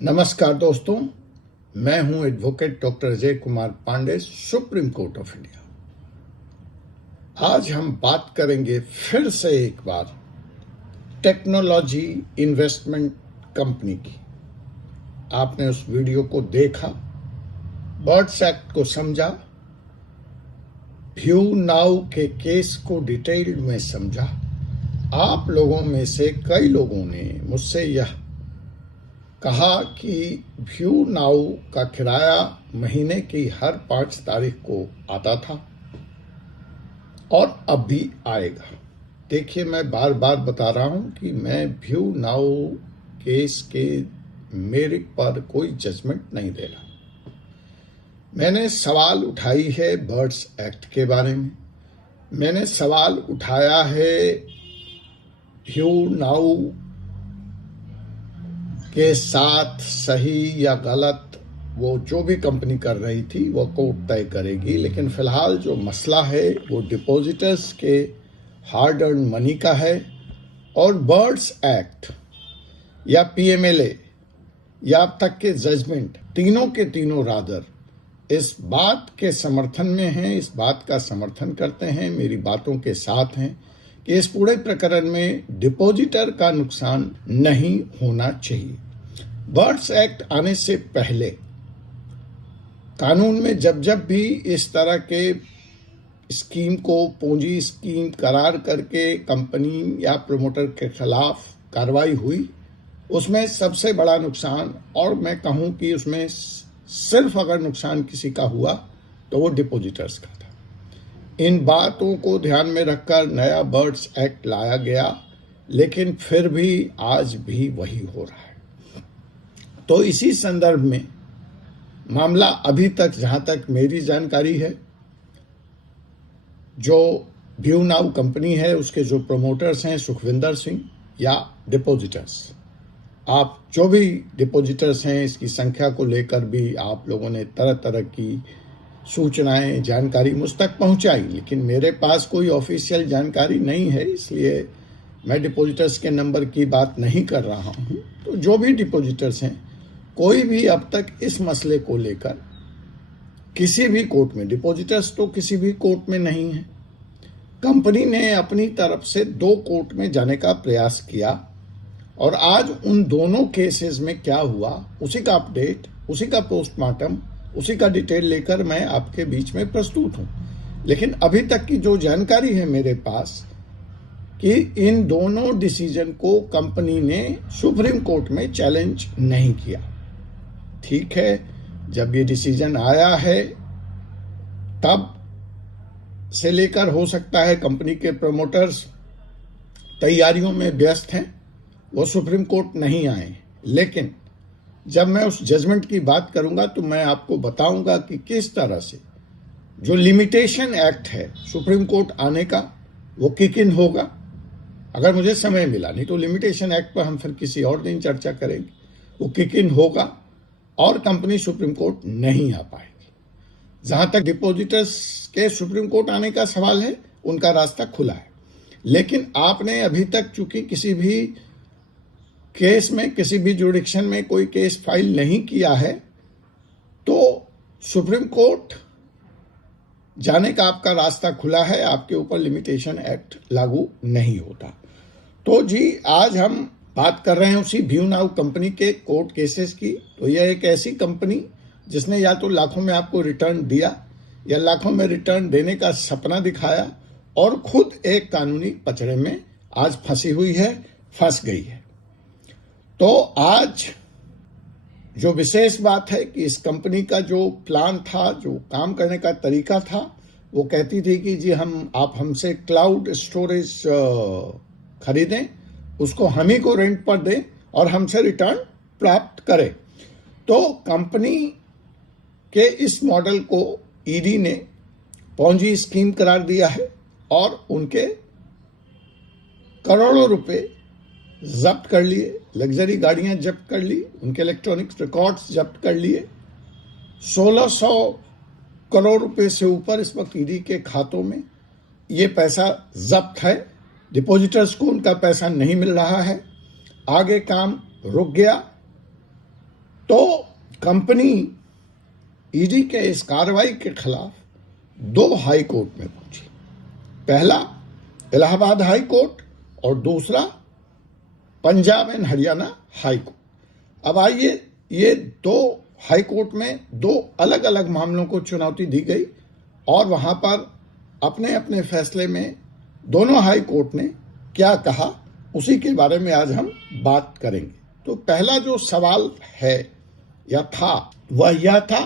नमस्कार दोस्तों, मैं हूं advocate doctor Ajay Kumar Pandey, supreme court of India. आज हम बात करेंगे फिर से एक बार टेक्नोलॉजी इन्वेस्टमेंट कंपनी की। आपने उस वीडियो को देखा, बर्ड्स एक्ट को समझा, व्यू नाउ के केस को डिटेल्ड में समझा। आप लोगों में से कई लोगों ने मुझसे यह कहा कि व्यू नाउ का किराया महीने की हर 5 तारीख को आता था और अब भी आएगा। देखिए, मैं बार बार बता रहा हूं कि मैं व्यू नाउ केस के मेरिट पर कोई जजमेंट नहीं दे रहा। मैंने सवाल उठाई है बर्ड्स एक्ट के बारे में, मैंने सवाल उठाया है व्यू नाउ के साथ सही या गलत वो जो भी कंपनी कर रही थी वो कोर्ट तय करेगी। लेकिन फिलहाल जो मसला है वो डिपॉजिटर्स के हार्ड अर्न मनी का है और बर्ड्स एक्ट या पीएमएलए या अब तक के जजमेंट तीनों के तीनों रादर इस बात के समर्थन में हैं, इस बात का समर्थन करते हैं, मेरी बातों के साथ हैं कि इस पूरे प्रकरण में डिपॉजिटर का नुकसान नहीं होना चाहिए। बर्ड्स एक्ट आने से पहले कानून में जब भी इस तरह के स्कीम को पूंजी स्कीम करार करके कंपनी या प्रमोटर के खिलाफ कार्रवाई हुई, उसमें सबसे बड़ा नुकसान, और मैं कहूं कि उसमें सिर्फ अगर नुकसान किसी का हुआ तो वो डिपॉजिटर्स का था। इन बातों को ध्यान में रखकर नया बर्ड्स एक्ट लाया गया, लेकिन फिर भी आज भी वही हो रहा है। तो इसी संदर्भ में मामला अभी तक, जहां तक मेरी जानकारी है, जो व्यू नाउ कंपनी है उसके जो प्रमोटर्स हैं सुखविंदर सिंह या डिपॉजिटर्स, आप जो भी डिपॉजिटर्स हैं, इसकी संख्या को लेकर भी आप लोगों ने तरह तरह की सूचनाएं, जानकारी मुझ तक पहुंचाई, लेकिन मेरे पास कोई ऑफिशियल जानकारी नहीं है, इसलिए मैं डिपॉजिटर्स के नंबर की बात नहीं कर रहा हूं। तो जो भी डिपॉजिटर्स हैं, कोई भी अब तक इस मसले को लेकर किसी भी कोर्ट में, डिपॉजिटर्स तो किसी भी कोर्ट में नहीं है, कंपनी ने अपनी तरफ से 2 कोर्ट में जाने का प्रयास किया और आज उन दोनों केसेस में क्या हुआ उसी का अपडेट, उसी का पोस्टमार्टम, उसी का डिटेल लेकर मैं आपके बीच में प्रस्तुत हूं। लेकिन अभी तक की जो जानकारी है मेरे पास कि इन दोनों डिसीजन को कंपनी ने सुप्रीम कोर्ट में चैलेंज नहीं किया। ठीक है, जब ये डिसीजन आया है तब से लेकर हो सकता है कंपनी के प्रमोटर्स तैयारियों में व्यस्त हैं, वो सुप्रीम कोर्ट नहीं आए। लेकिन जब मैं उस जजमेंट की बात करूंगा तो मैं आपको बताऊंगा कि किस तरह से जो लिमिटेशन एक्ट है सुप्रीम कोर्ट आने का, वो किक इन होगा अगर मुझे समय मिला। नहीं तो लिमिटेशन एक्ट पर हम फिर किसी और दिन चर्चा करेंगे। वो किक इन होगा और कंपनी सुप्रीम कोर्ट नहीं आ पाएगी। जहां तक डिपॉजिटर्स के सुप्रीम कोर्ट आने का सवाल है, उनका रास्ता खुला है। लेकिन आपने अभी तक चूंकि किसी भी केस में, किसी भी जुरिडिक्शन में कोई केस फाइल नहीं किया है, तो सुप्रीम कोर्ट जाने का आपका रास्ता खुला है, आपके ऊपर लिमिटेशन एक्ट लागू नहीं होता। तो जी, आज हम बात कर रहे हैं उसी व्यू नाउ कंपनी के कोर्ट केसेस की। तो यह एक ऐसी कंपनी जिसने या तो लाखों में आपको रिटर्न दिया या लाखों में रिटर्न देने का सपना दिखाया और खुद एक कानूनी पचड़े में आज फंसी हुई है, फंस गई है। तो आज जो विशेष बात है कि इस कंपनी का जो प्लान था, जो काम करने का तरीका था, वो कहती थी कि जी आप हमसे क्लाउड स्टोरेज खरीदें, उसको हम ही को रेंट पर दें और हमसे रिटर्न प्राप्त करें। तो कंपनी के इस मॉडल को ईडी ने पॉन्जी स्कीम करार दिया है और उनके करोड़ों रुपए जब्त कर लिए, लग्जरी गाड़ियां जब्त कर ली, उनके इलेक्ट्रॉनिक्स रिकॉर्ड्स जब्त कर लिए। 1600 करोड़ रुपए से ऊपर इस वक्त ईडी के खातों में ये पैसा जब्त है। डिपॉजिटर्स को उनका पैसा नहीं मिल रहा है। आगे काम रुक गया तो कंपनी ईडी के इस कार्रवाई के खिलाफ 2 हाई कोर्ट में पहुंची। पहला इलाहाबाद हाई कोर्ट और दूसरा Punjab and Haryana high court. अब आइए, ये 2 हाई कोर्ट में 2 अलग अलग मामलों को चुनौती दी गई और वहां पर अपने अपने फैसले में दोनों हाई कोर्ट ने क्या कहा, उसी के बारे में आज हम बात करेंगे। तो पहला जो सवाल है या था वह यह था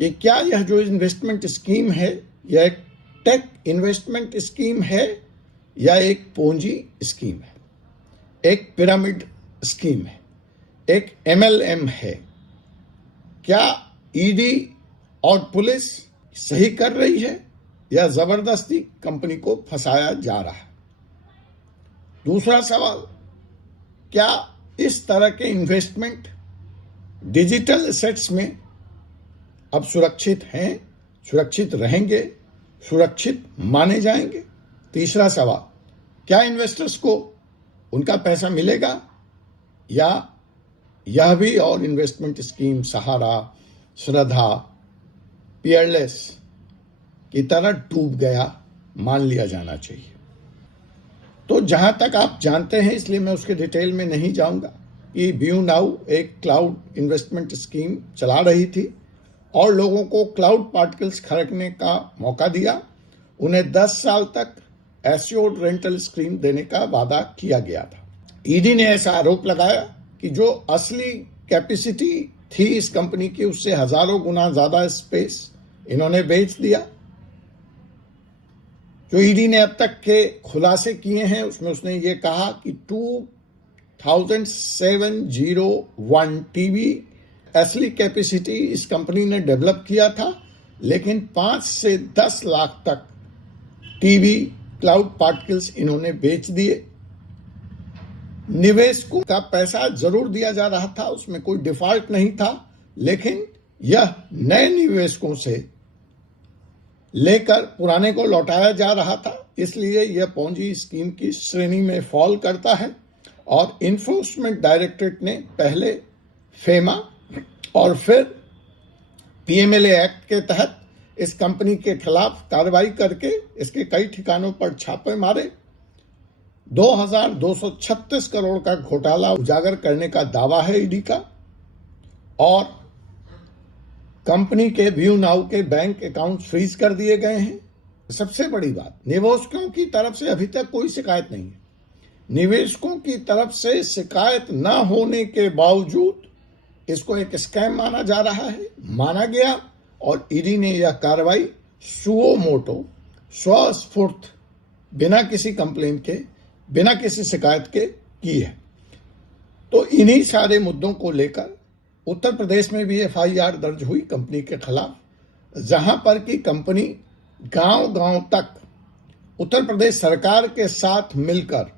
कि क्या यह जो इन्वेस्टमेंट स्कीम है यह एक टेक इन्वेस्टमेंट स्कीम है या एक पूंजी स्कीम है, एक पिरामिड स्कीम है, एक MLM है। क्या ईडी और पुलिस सही कर रही है या जबरदस्ती कंपनी को फंसाया जा रहा है? दूसरा सवाल, क्या इस तरह के इन्वेस्टमेंट डिजिटल एसेट्स में अब सुरक्षित हैं, सुरक्षित रहेंगे, सुरक्षित माने जाएंगे? तीसरा सवाल, क्या इन्वेस्टर्स को उनका पैसा मिलेगा या यह भी और इन्वेस्टमेंट स्कीम सहारा, श्रद्धा, पियरलेस की तरह डूब गया मान लिया जाना चाहिए? तो जहां तक आप जानते हैं, इसलिए मैं उसके डिटेल में नहीं जाऊंगा, कि व्यू नाउ एक क्लाउड इन्वेस्टमेंट स्कीम चला रही थी और लोगों को क्लाउड पार्टिकल्स खरीदने का मौका दिया। उन्हें 10 साल तक एश्योर्ड रेंटल स्कीम देने का वादा किया गया था। ईडी ने ऐसा आरोप लगाया कि जो असली कैपेसिटी थी इस कंपनी की, उससे हजारों गुना ज्यादा स्पेस इन्होंने बेच दिया। जो ईडी ने अब तक के खुलासे किए हैं उसमें उसने ये कहा कि 2701 टीवी असली कैपेसिटी इस कंपनी ने डेवलप किया था, लेकिन 5 से 10 लाख तक टीवी क्लाउड पार्टिकल्स इन्होंने बेच दिए। निवेशकों का पैसा जरूर दिया जा रहा था, उसमें कोई डिफॉल्ट नहीं था, लेकिन यह नए निवेशकों से लेकर पुराने को लौटाया जा रहा था। इसलिए यह पोंजी स्कीम की श्रेणी में फॉल करता है और इन्फोर्समेंट डायरेक्टरेट ने पहले फेमा और फिर PMLA एक्ट के तहत इस कंपनी के खिलाफ कार्रवाई करके इसके कई ठिकानों पर छापे मारे। 2236 करोड़ का घोटाला उजागर करने का दावा है ईडी का और कंपनी के व्यू नाउ के बैंक अकाउंट फ्रीज कर दिए गए हैं। सबसे बड़ी बात, निवेशकों की तरफ से अभी तक कोई शिकायत नहीं है। निवेशकों की तरफ से शिकायत न होने के बावजूद इसको एक स्कैम माना जा रहा है, माना गया और ईडी ने यह कार्रवाई सुओ मोटो, स्वस्फूर्त, बिना किसी कंप्लेन के, बिना किसी शिकायत के की है। तो इन्हीं सारे मुद्दों को लेकर उत्तर प्रदेश में भी FIR दर्ज हुई कंपनी के खिलाफ, जहां पर कि कंपनी गांव-गांव तक उत्तर प्रदेश सरकार के साथ मिलकर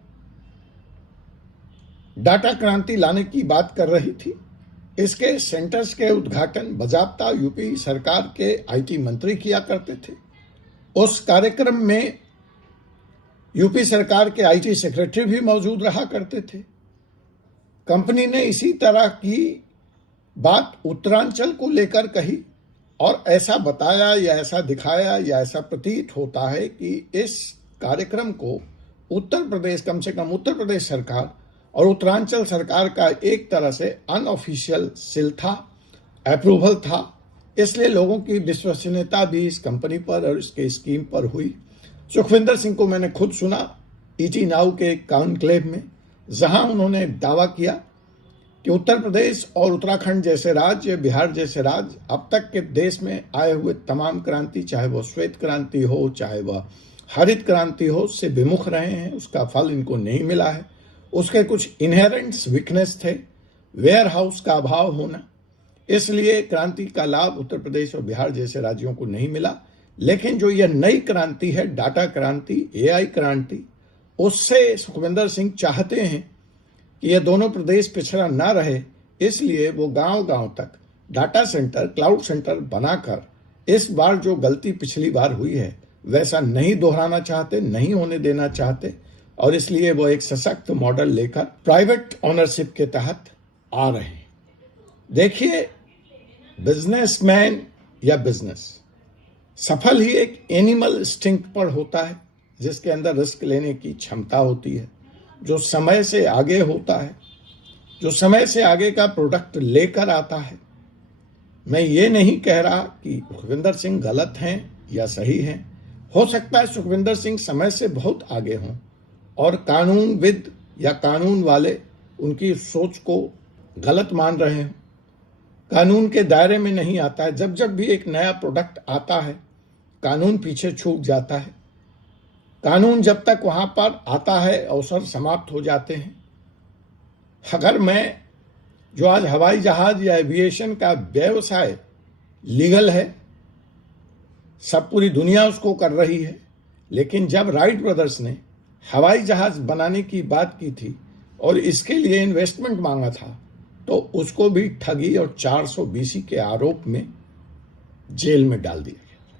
डाटा क्रांति लाने की बात कर रही थी। इसके सेंटर्स के उद्घाटन बाजाबता यूपी सरकार के IT मंत्री किया करते थे। उस कार्यक्रम में यूपी सरकार के IT सेक्रेटरी भी मौजूद रहा करते थे। कंपनी ने इसी तरह की बात उत्तरांचल को लेकर कही और ऐसा बताया या ऐसा दिखाया या ऐसा प्रतीत होता है कि इस कार्यक्रम को उत्तर प्रदेश, कम से कम उत्तर प्रदेश सरकार और उत्तरांचल सरकार का एक तरह से अनऑफिशियल सील था, अप्रूवल था। इसलिए लोगों की विश्वसनीयता भी इस कंपनी पर और इसके स्कीम पर हुई। सुखविंदर सिंह को मैंने खुद सुना ET नाउ के कॉन्क्लेव में, जहां उन्होंने दावा किया कि उत्तर प्रदेश और उत्तराखंड जैसे राज्य, बिहार जैसे राज्य अब तक के देश में आए हुए तमाम क्रांति, चाहे वह श्वेत क्रांति हो, चाहे वह हरित क्रांति हो, से विमुख रहे हैं। उसका फल इनको नहीं मिला है। उसके कुछ इनहेरेंट वीकनेस थे, वेयर हाउस का अभाव होना, इसलिए क्रांति का लाभ उत्तर प्रदेश और बिहार जैसे राज्यों को नहीं मिला। लेकिन जो यह नई क्रांति है, डाटा क्रांति, AI क्रांति, उससे सुखविंदर सिंह चाहते हैं कि यह दोनों प्रदेश पिछड़ा ना रहे। इसलिए वो गांव-गांव तक डाटा सेंटर, क्लाउड सेंटर बनाकर इस बार जो गलती पिछली बार हुई है वैसा नहीं दोहराना चाहते, नहीं होने देना चाहते और इसलिए वो एक सशक्त मॉडल लेकर प्राइवेट ओनरशिप के तहत आ रहे हैं। देखिए, बिजनेसमैन या बिजनेस सफल ही एक एनिमल इंस्टिंक्ट पर होता है, जिसके अंदर रिस्क लेने की क्षमता होती है, जो समय से आगे होता है, जो समय से आगे का प्रोडक्ट लेकर आता है। मैं ये नहीं कह रहा कि सुखविंदर सिंह गलत हैं या सही हैं। हो सकता है सुखविंदर सिंह समय से बहुत आगे हों और कानूनविद या कानून वाले उनकी सोच को गलत मान रहे हों, कानून के दायरे में नहीं आता है। जब जब भी एक नया प्रोडक्ट आता है, कानून पीछे छूट जाता है। कानून जब तक वहां पर आता है, अवसर समाप्त हो जाते हैं। अगर मैं जो आज हवाई जहाज या एविएशन का व्यवसाय लीगल है, सब पूरी दुनिया उसको कर रही है, लेकिन जब राइट ब्रदर्स ने हवाई जहाज बनाने की बात की थी और इसके लिए इन्वेस्टमेंट मांगा था, तो उसको भी ठगी और 420 के आरोप में जेल में डाल दिया गया,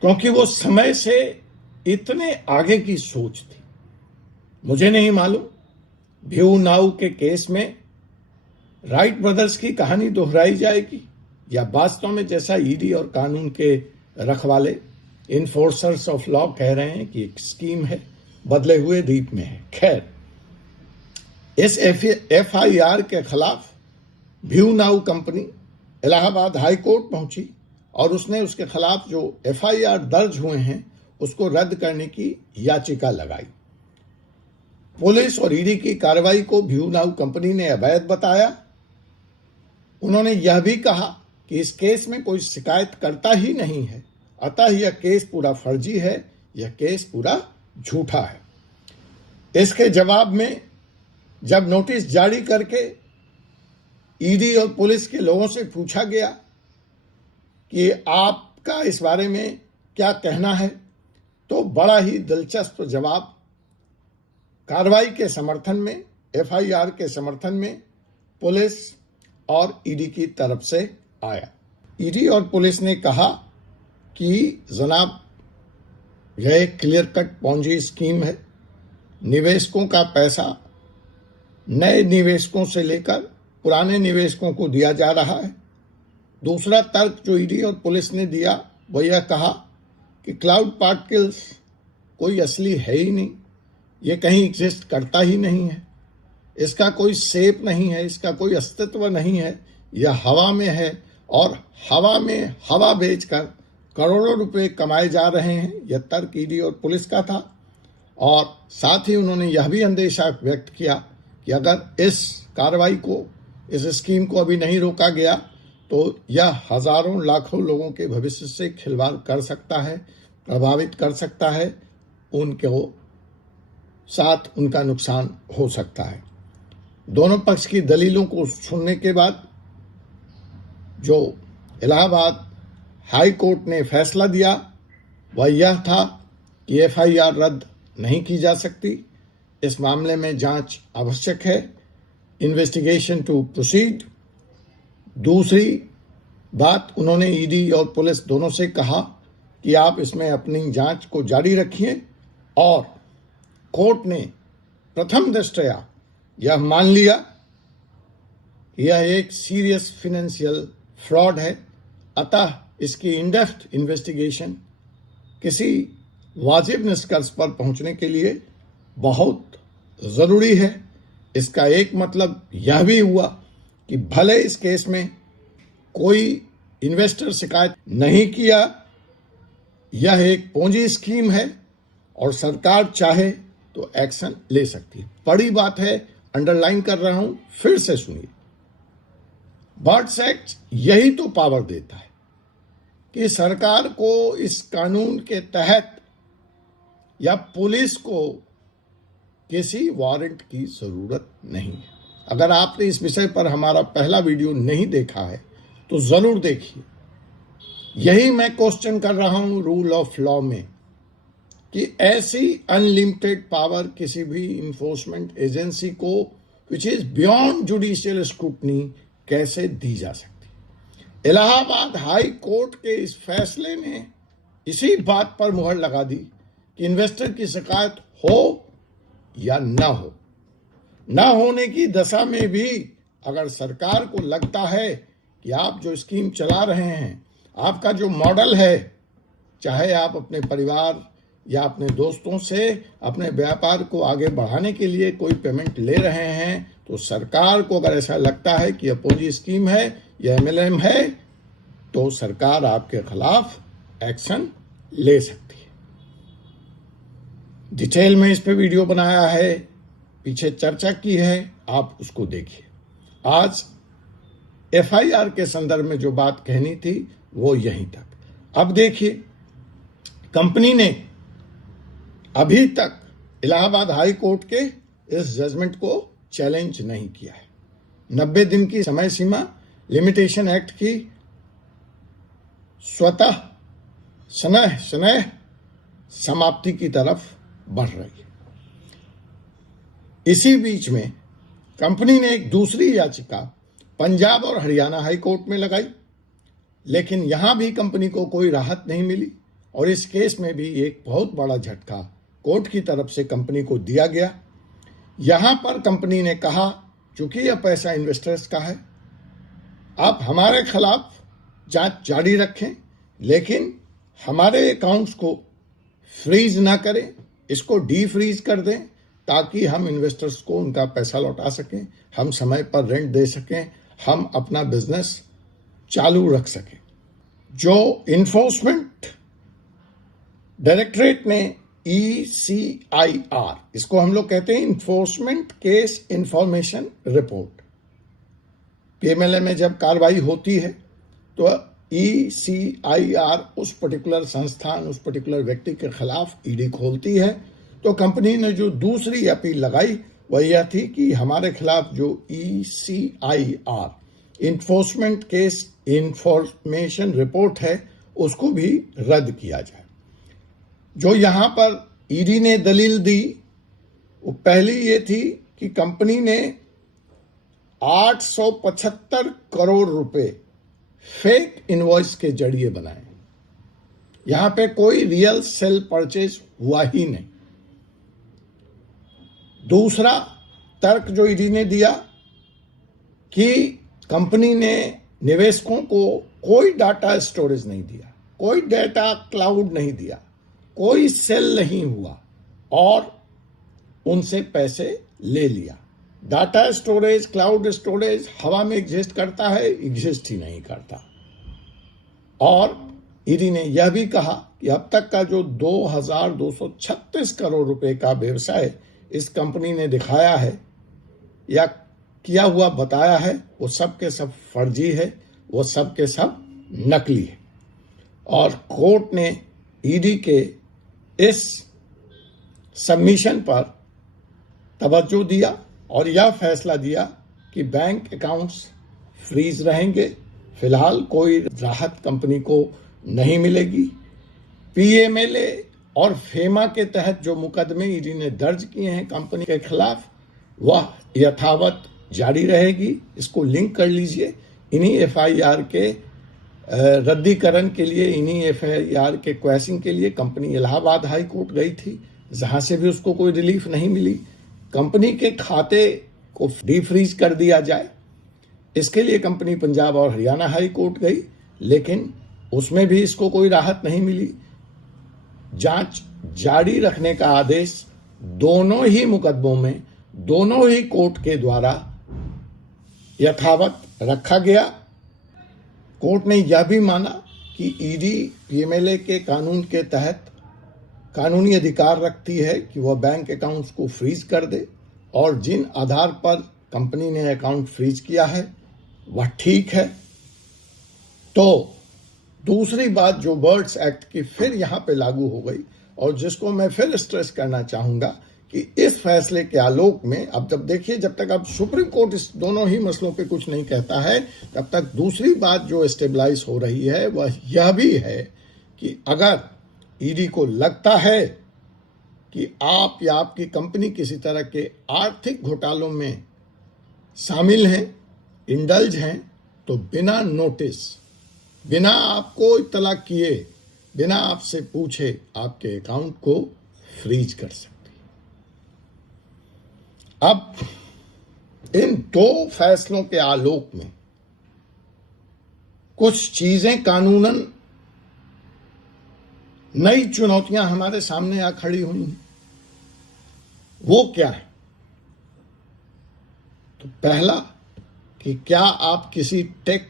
क्योंकि वो समय से इतने आगे की सोच थी। मुझे नहीं मालूम व्यू नाउ के केस में राइट ब्रदर्स की कहानी दोहराई जाएगी या वास्तव में जैसा ईडी और कानून के रखवाले इन्फोर्सर्स ऑफ लॉ कह रहे हैं कि एक स्कीम है, बदले हुए द्वीप में है। खैर, इस एफआईआर के खिलाफ view now company Allahabad high court पहुंची और उसने उसके खिलाफ जो एफआईआर दर्ज हुए हैं उसको रद्द करने की याचिका लगाई। पुलिस और ईडी की कार्रवाई को व्यू नाउ कंपनी ने अवैध बताया। उन्होंने यह भी कहा कि इस केस में कोई शिकायत करता ही नहीं है, अतः यह केस पूरा फर्जी है, यह केस पूरा झूठा है। इसके जवाब में जब नोटिस जारी करके ईडी और पुलिस के लोगों से पूछा गया कि आपका इस बारे में क्या कहना है, तो बड़ा ही दिलचस्प जवाब कार्रवाई के समर्थन में, एफआईआर के समर्थन में पुलिस और ईडी की तरफ से आया। ईडी और पुलिस ने कहा कि जनाब, यह एक क्लियर कट पॉन्जी स्कीम है। निवेशकों का पैसा नए निवेशकों से लेकर पुराने निवेशकों को दिया जा रहा है। दूसरा तर्क जो ईडी और पुलिस ने दिया वह यह कहा कि क्लाउड पार्टिकल्स कोई असली है ही नहीं, ये कहीं एग्जिस्ट करता ही नहीं है, इसका कोई शेप नहीं है, इसका कोई अस्तित्व नहीं है, यह हवा में है और हवा में हवा बेचकर करोड़ों रुपए कमाए जा रहे हैं। यह तर्क ईडी और पुलिस का था। और साथ ही उन्होंने यह भी अंदेशा व्यक्त किया कि अगर इस कार्रवाई को, इस स्कीम को अभी नहीं रोका गया तो यह हजारों लाखों लोगों के भविष्य से खिलवाड़ कर सकता है, प्रभावित कर सकता है, उनके साथ उनका नुकसान हो सकता है। दोनों पक्ष की दलीलों को सुनने के बाद जो इलाहाबाद हाई कोर्ट ने फैसला दिया वह यह था कि एफआईआर रद्द नहीं की जा सकती। इस मामले में जांच आवश्यक है, इन्वेस्टिगेशन टू प्रोसीड। दूसरी बात, उन्होंने ईडी और पुलिस दोनों से कहा कि आप इसमें अपनी जांच को जारी रखिए। और कोर्ट ने प्रथम दृष्टया यह मान लिया कि यह एक सीरियस फाइनेंशियल फ्रॉड है, अतः इसकी इन-डेप्थ इन्वेस्टिगेशन किसी वाजिब निष्कर्ष पर पहुंचने के लिए बहुत जरूरी है। इसका एक मतलब यह भी हुआ कि भले इस केस में कोई इन्वेस्टर शिकायत नहीं किया, यह एक पोंजी स्कीम है और सरकार चाहे तो एक्शन ले सकती है। बड़ी बात है, अंडरलाइन कर रहा हूं, फिर से सुनिए। बर्ड्स एक्ट यही तो पावर देता है कि सरकार को इस कानून के तहत या पुलिस को किसी वारंट की जरूरत नहीं है। अगर आपने इस विषय पर हमारा पहला वीडियो नहीं देखा है तो जरूर देखिए। यही मैं क्वेश्चन कर रहा हूं रूल ऑफ लॉ में कि ऐसी अनलिमिटेड पावर किसी भी इन्फोर्समेंट एजेंसी को which is beyond judicial scrutiny कैसे दी जा सकती। इलाहाबाद हाई कोर्ट के इस फैसले ने इसी बात पर मुहर लगा दी कि इन्वेस्टर की शिकायत हो या ना हो, ना होने की दशा में भी अगर सरकार को लगता है कि आप जो स्कीम चला रहे हैं, आपका जो मॉडल है, चाहे आप अपने परिवार या अपने दोस्तों से अपने व्यापार को आगे बढ़ाने के लिए कोई पेमेंट ले रहे हैं, तो सरकार को अगर ऐसा लगता है कि यह पोजी स्कीम है या MLM है, तो सरकार आपके खिलाफ एक्शन ले सकती है। डिटेल में इस पे वीडियो बनाया है, पीछे चर्चा की है, आप उसको देखिए। आज FIR के संदर्भ में जो बात कहनी थी वो यहीं तक। अब देखिए, कंपनी ने अभी तक इलाहाबाद हाई कोर्ट के इस जजमेंट को चैलेंज नहीं किया है। 90 दिन की समय सीमा लिमिटेशन एक्ट की स्वतः शनैः समाप्ति की तरफ बढ़ रही है। इसी बीच में कंपनी ने एक दूसरी याचिका पंजाब और हरियाणा हाई कोर्ट में लगाई, लेकिन यहां भी कंपनी को कोई राहत नहीं मिली और इस केस में भी एक बहुत बड़ा झटका कोर्ट की तरफ से कंपनी को दिया गया। यहां पर कंपनी ने कहा, चूंकि यह पैसा इन्वेस्टर्स का है, आप हमारे खिलाफ जांच जारी रखें, लेकिन हमारे अकाउंट्स को फ्रीज ना करें, इसको डी फ्रीज कर दें, ताकि हम इन्वेस्टर्स को उनका पैसा लौटा सकें, हम समय पर रेंट दे सकें, हम अपना बिजनेस चालू रख सकें। जो इन्फोर्समेंट डायरेक्टरेट ने ECIR, इसको हम लोग कहते हैं enforcement case information report, PMLA में जब कार्रवाई होती है तो ECIR उस पर्टिकुलर संस्थान, उस पर्टिकुलर व्यक्ति के खिलाफ ED खोलती है। तो कंपनी ने जो दूसरी अपील लगाई वह यह थी कि हमारे खिलाफ जो ECIR enforcement case information report है उसको भी रद्द किया जाए। जो यहां पर ED ने दलील दी वो पहली ये थी कि कंपनी ने 875 करोड़ रुपए फेक इनवॉइस के जरिए बनाए। यहां पे कोई रियल सेल परचेज हुआ ही नहीं। दूसरा तर्क जो ED ने दिया कि कंपनी ने निवेशकों को कोई डाटा स्टोरेज नहीं दिया, कोई डाटा क्लाउड नहीं दिया, कोई सेल नहीं हुआ और उनसे पैसे ले लिया। डाटा स्टोरेज, क्लाउड स्टोरेज हवा में एग्जिस्ट करता है, एग्जिस्ट ही नहीं करता। और ED ने यह भी कहा कि अब तक का जो 2236 करोड़ रुपए का व्यवसाय इस कंपनी ने दिखाया है या किया हुआ बताया है, वो सब के सब फर्जी है, वो सब के सब नकली है। और कोर्ट ने ED के इस सबमिशन पर तवज्जो दिया और यह फैसला दिया कि बैंक अकाउंट्स फ्रीज रहेंगे। फिलहाल कोई राहत कंपनी को नहीं मिलेगी। PMLA और FEMA के तहत जो मुकदमे ED ने दर्ज किए हैं कंपनी के खिलाफ, वह यथावत जारी रहेगी। इसको लिंक कर लीजिए। इन्हीं FIR के रद्दीकरण के लिए, इन्हीं FIR के क्वैशिंग के लिए कंपनी इलाहाबाद हाई कोर्ट गई थी, जहां से भी उसको कोई रिलीफ नहीं मिली। कंपनी के खाते को डीफ्रीज कर दिया जाए, इसके लिए कंपनी पंजाब और हरियाणा हाई कोर्ट गई, लेकिन उसमें भी इसको कोई राहत नहीं मिली। जांच जारी रखने का आदेश दोनों ही मुकदमों में, दोनों ही कोर्ट के द्वारा यथावत रखा गया। कोर्ट ने यह भी माना कि ED PMLA के कानून के तहत कानूनी अधिकार रखती है कि वह बैंक अकाउंट्स को फ्रीज कर दे, और जिन आधार पर कंपनी ने अकाउंट फ्रीज किया है वह ठीक है। तो दूसरी बात जो बर्ड्स एक्ट की फिर यहां पे लागू हो गई, और जिसको मैं फिर स्ट्रेस करना चाहूंगा कि इस फैसले के आलोक में, अब जब देखिए, जब तक अब सुप्रीम कोर्ट इस दोनों ही मसलों पे कुछ नहीं कहता है, तब तक दूसरी बात जो स्टेबलाइज हो रही है वह यह भी है कि अगर ED को लगता है कि आप या आपकी कंपनी किसी तरह के आर्थिक घोटालों में शामिल हैं, इंडल्ज हैं, तो बिना नोटिस, बिना आपको इत्तला किए, बिना आपसे पूछे आपके अकाउंट को फ्रीज कर सकते। अब इन दो फैसलों के आलोक में कुछ चीजें कानूनन नई चुनौतियां हमारे सामने आ खड़ी हुई हैं। वो क्या है? तो पहला कि क्या आप किसी टेक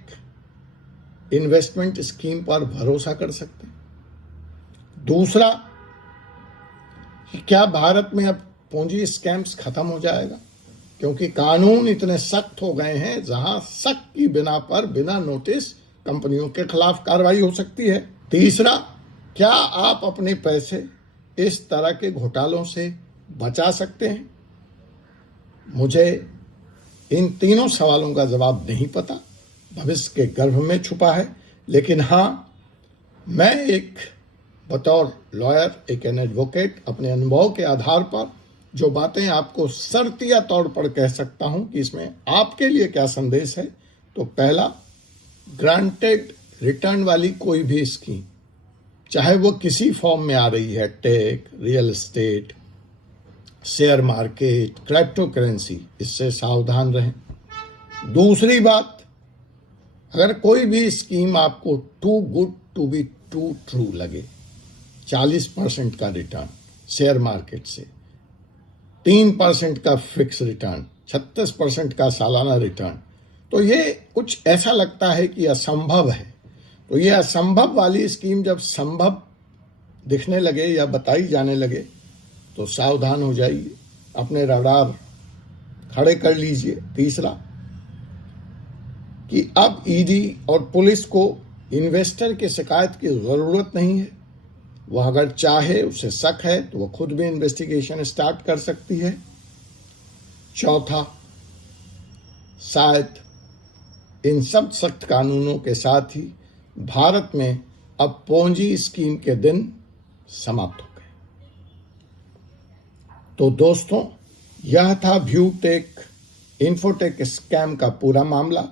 इन्वेस्टमेंट स्कीम पर भरोसा कर सकते हैं? दूसरा कि क्या भारत में अब पूंजी स्कैम्स खत्म हो जाएगा, क्योंकि कानून इतने सख्त हो गए हैं जहां शक की बिना पर बिना नोटिस कंपनियों के खिलाफ कार्रवाई हो सकती है। तीसरा, क्या आप अपने पैसे इस तरह के घोटालों से बचा सकते हैं? मुझे इन तीनों सवालों का जवाब नहीं पता, भविष्य के गर्भ में छुपा है। लेकिन हां, मैं एक बतौर लॉयर, एक एडवोकेट, अपने अनुभव के आधार पर जो बातें आपको शर्तिया तौर पर कह सकता हूं कि इसमें आपके लिए क्या संदेश है। तो पहला, ग्रांटेड रिटर्न वाली कोई भी स्कीम, चाहे वो किसी फॉर्म में आ रही है, tech, real estate, share market, cryptocurrency, इससे सावधान रहें। दूसरी बात, अगर कोई भी स्कीम आपको too good to be too true लगे, 40% का रिटर्न शेयर मार्केट से, 3% का फिक्स रिटर्न, 36% का सालाना रिटर्न, तो ये कुछ ऐसा लगता है कि असंभव है। तो ये असंभव वाली स्कीम जब संभव दिखने लगे या बताई जाने लगे तो सावधान हो जाइए, अपने रडार खड़े कर लीजिए। तीसरा कि अब ईडी और पुलिस को इन्वेस्टर की शिकायत की जरूरत नहीं है। वह अगर चाहे, उसे शक है, तो वह खुद भी इन्वेस्टिगेशन स्टार्ट कर सकती है। चौथा, शायद इन सब सख्त कानूनों के साथ ही भारत में अब पूंजी स्कीम के दिन समाप्त हो गए। तो दोस्तों, यह था व्यूटेक इन्फोटेक स्कैम का पूरा मामला।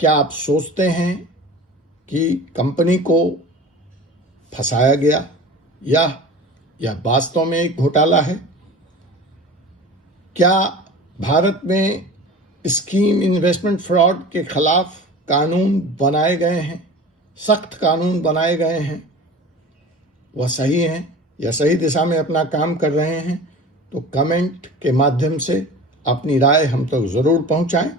क्या आप सोचते हैं कि कंपनी को फंसाया गया या यह वास्तव में एक घोटाला है? क्या भारत में स्कीम इन्वेस्टमेंट फ्रॉड के खिलाफ कानून बनाए गए हैं, सख्त कानून बनाए गए हैं, वह सही हैं या सही दिशा में अपना काम कर रहे हैं? तो कमेंट के माध्यम से अपनी राय हम तक जरूर पहुंचाएं।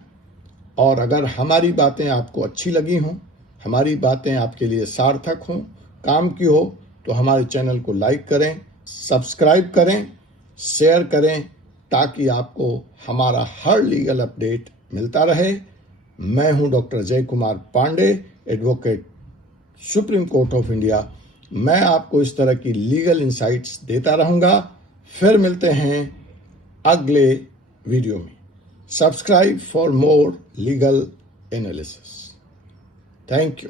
और अगर हमारी बातें आपको अच्छी लगी हों, हमारी बातें आपके लिए सार्थक हों, काम की हो, तो हमारे चैनल को लाइक करें, सब्सक्राइब करें, शेयर करें, ताकि आपको हमारा हर लीगल अपडेट मिलता रहे। मैं हूं doctor Jay Kumar Pandey, advocate, supreme court of India. मैं आपको इस तरह की लीगल इंसाइट्स देता रहूंगा। फिर मिलते हैं अगले वीडियो में। Subscribe for more legal analysis. Thank you.